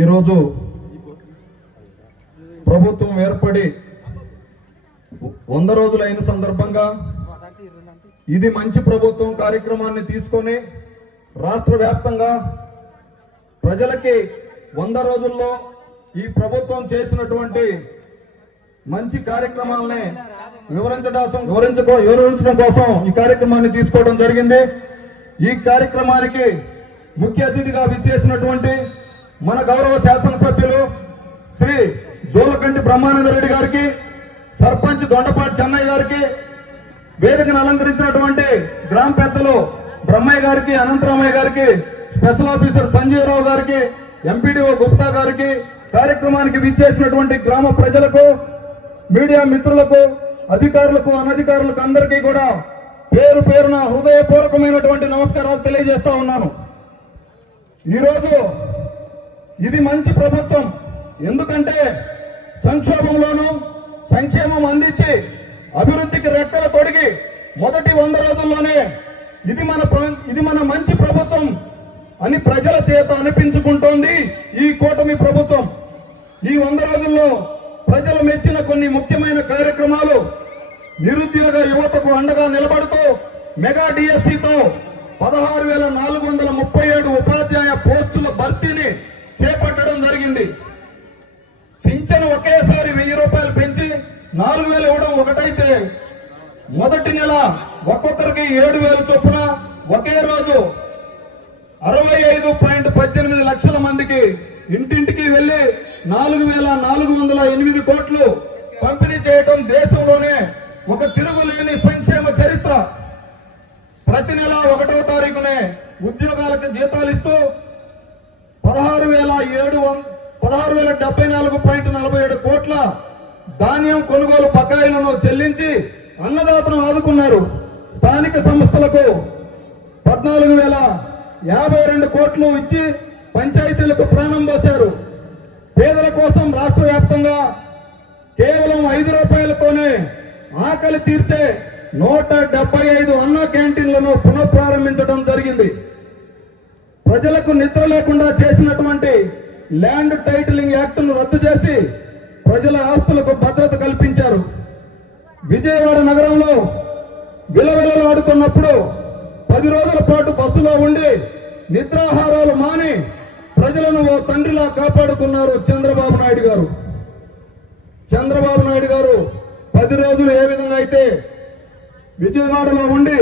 ఈరోజు ప్రభుత్వం ఏర్పడి 100 రోజులైన సందర్భంగా ఇది మంచి ప్రభుత్వం కార్యక్రమాన్ని తీసుకొని రాష్ట్ర వ్యాప్తంగా ప్రజలకి 100 రోజుల్లో ఈ ప్రభుత్వం చేసినటువంటి మంచి కార్యక్రమాలని వివరించడం కోసం ఈ కార్యక్రమాన్ని తీసుకోవడం జరిగింది. ఈ కార్యక్రమానికి ముఖ్య అతిథిగా విచ్చేసినటువంటి మన గౌరవ శాసనసభ్యులు శ్రీ జోలకంటి బ్రహ్మానంద రెడ్డి గారికి, సర్పంచ్ దొండపాటి చెన్నయ్య గారికి, వేదికను అలంకరించినటువంటి గ్రామ పెద్దలు బ్రహ్మయ్య గారికి, అనంతరామయ్య గారికి, స్పెషల్ ఆఫీసర్ సంజీవరావు గారికి, ఎంపీడీఓ గుప్తా గారికి, కార్యక్రమానికి విచ్చేసినటువంటి గ్రామ ప్రజలకు, మీడియా మిత్రులకు, అధికారులకు, అనధికారులకు అందరికీ కూడా పేరు పేరున హృదయపూర్వకమైనటువంటి నమస్కారాలు తెలియజేస్తా ఉన్నాను. ఈరోజు ఇది మంచి ప్రభుత్వం. ఎందుకంటే సంక్షోభంలోనూ సంక్షేమం అందించి అభివృద్ధికి రెక్కలు తొడిగి మొదటి 100 రోజుల్లోనే ఇది మన మంచి ప్రభుత్వం అని ప్రజల చేత అనిపించుకుంటోంది ఈ కూటమి ప్రభుత్వం. ఈ 100 రోజుల్లో ప్రజలు మెచ్చిన కొన్ని ముఖ్యమైన కార్యక్రమాలు: నిరుద్యోగ యువతకు అండగా నిలబడుతూ మెగా డిఎస్సితో 16,437 ఉపాధ్యాయ పోస్టుల భర్తీని చేపట్టడం జరిగింది. పింఛను ఒకేసారి 1000 రూపాయలు పెంచి 4,000 ఇవ్వడం ఒకటైతే, మొదటి నెల ఒక్కొక్కరికి 7,000 చొప్పున ఒకే రోజు 65.18 లక్షల మందికి ఇంటింటికి వెళ్లి 4,408 కోట్లు పంపిణీ చేయడం దేశంలోనే ఒక తిరుగులేని సంక్షేమ చరిత్ర. ప్రతి నెల 1వ తారీఖునే ఉద్యోగాలకు జీతాలు ఇస్తూ 16,074.47 కోట్ల ధాన్యం కొనుగోలు బకాయిలను చెల్లించి అన్నదాతను ఆదుకున్నారు. స్థానిక సంస్థలకు 14,052 కోట్లు ఇచ్చి పంచాయతీలకు ప్రాణం పోశారు. పేదల కోసం రాష్ట్ర వ్యాప్తంగా కేవలం 5 రూపాయలతోనే ఆకలి తీర్చే 175 అన్న క్యాంటీన్లను పునఃప్రారంభించడం జరిగింది. ప్రజలకు నిద్ర లేకుండా చేసినటువంటి ల్యాండ్ టైటిలింగ్ యాక్ట్ను రద్దు చేసి ప్రజల ఆస్తులకు భద్రత కల్పించారు. విజయవాడ నగరంలో విలవిలలాడుతున్నప్పుడు 10 రోజుల పాటు బస్సులో ఉండి నిద్రాహారాలు మాని ప్రజలను ఓ తండ్రిలా కాపాడుకున్నారు చంద్రబాబు నాయుడు గారు. చంద్రబాబు నాయుడు గారు 10 రోజులు ఏ విధంగా అయితే విజయవాడలో ఉండి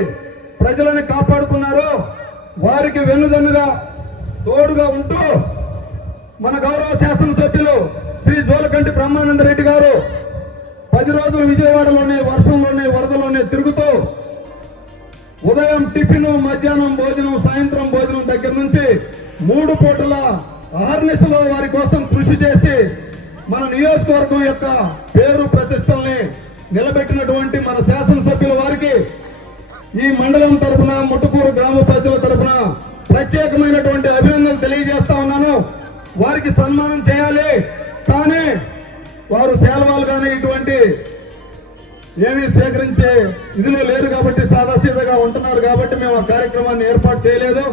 ప్రజలను కాపాడుకున్నారో, వారికి వెన్నుదన్నుగా తోడుగా ఉంటూ మన గౌరవ శాసనసభ్యులు శ్రీ జోలకంటి బ్రహ్మానంద రెడ్డి గారు 10 రోజులు విజయవాడలోనే వర్షంలోనే వరదలోనే తిరుగుతూ ఉదయం టిఫిన్, మధ్యాహ్నం భోజనం, సాయంత్రం భోజనం దగ్గర నుంచి 3 పూటల అహర్నిశలో వారి కోసం కృషి చేసి మన నియోజకవర్గం యొక్క పేరు ప్రతిష్టల్ని నిలబెట్టినటువంటి మన శాసనసభ్యుల వారికి ఈ మండలం తరఫున, ముట్టుకూరు గ్రామ ప్రజల తరఫున ప్రత్యేకమైనటువంటి అభినందనలు తెలియజేస్తా ఉన్నాను. వారికి సన్మానం చేయాలి, కానీ వారు సేలవాలు కానీ ఇటువంటి ఏమీ స్వీకరించే ఇదిలో లేరు కాబట్టి, సాదాసీదాగా ఉంటున్నారు కాబట్టి మేము ఆ కార్యక్రమాన్ని ఏర్పాటు చేయలేదు.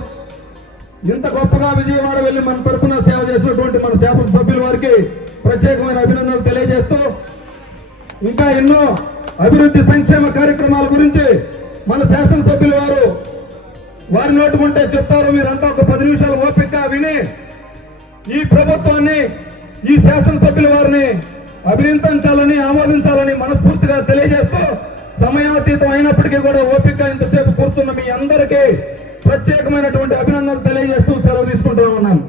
ఇంత గొప్పగా విజయవాడ వెళ్లి మన తరఫున సేవ చేసినటువంటి మన శాసనసభ్యుల వారికి ప్రత్యేకమైన అభినందనలు తెలియజేస్తూ, ఇంకా ఎన్నో అభివృద్ధి సంక్షేమ కార్యక్రమాల గురించి మన శాసనసభ్యుల వారి నోటుకుంటే చెప్తారు. మీరంతా ఒక 10 నిమిషాలు ఓపికగా విని ఈ ప్రభుత్వాన్ని, ఈ శాసనసభ్యుల వారిని అభినందించాలని, ఆమోదించాలని మనస్ఫూర్తిగా తెలియజేస్తూ, సమయాతీతం అయినప్పటికీ కూడా ఓపిక ఇంతసేపు కూర్చున్న మీ అందరికీ ప్రత్యేకమైనటువంటి అభినందనలు తెలియజేస్తూ సెలవు తీసుకుంటూ ఉన్నాను.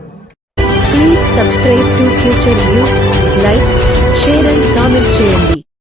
Please subscribe to future news, like, share and comment చేయండి.